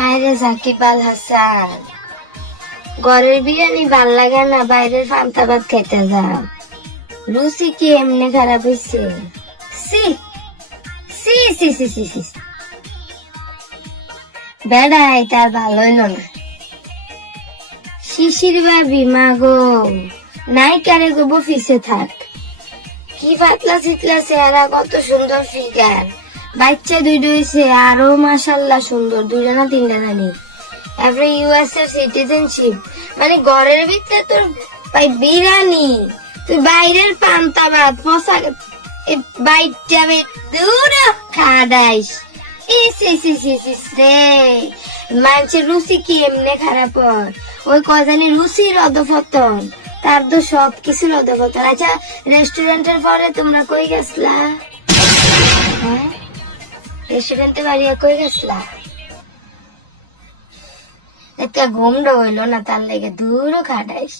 হায় রে সাকিব আল হাসান, ঘরের বিরিয়ানি ভাল লাগে না, বাইরের পান্তা ভাত খেতে যাও। রুচি কি এমনি খারাপ হয়েছে? সি সি সি সি সি সি বেড়া, এটা আর ভালো হইল না। শিশির ভাবি মা গো, নাই কারে গো বফিসে থাক। কি পাতলা চিতলা চেহারা, কত সুন্দর ফিগার। বাচ্চা দুইটা হইছে, আরো মাশাল্লাহ সুন্দর, দুইটা না তিনটা জানি। এরপরে ইউএস এর সিটিজেনশিপ, মানে ঘরের ভিতরে তোর বিরিয়ানি, তুই বাইরের পান্তা ভাত মশা বাইটা দূর খাডাইস। মানুষের রুচি কি এমনি খারাপ হয়? ওই কজানি রুচির অধপতন, তার তো সবকিছুর অধপতন। আচ্ছা, রেস্টুরেন্টের পরে তোমরা কই গেছলা? হ্যাঁ, রেস্টুরেন্টে বাড়িয়া কই গেছলা? একটা ঘুমটা হইলো না, তার লেগে দূরও খাটাইস।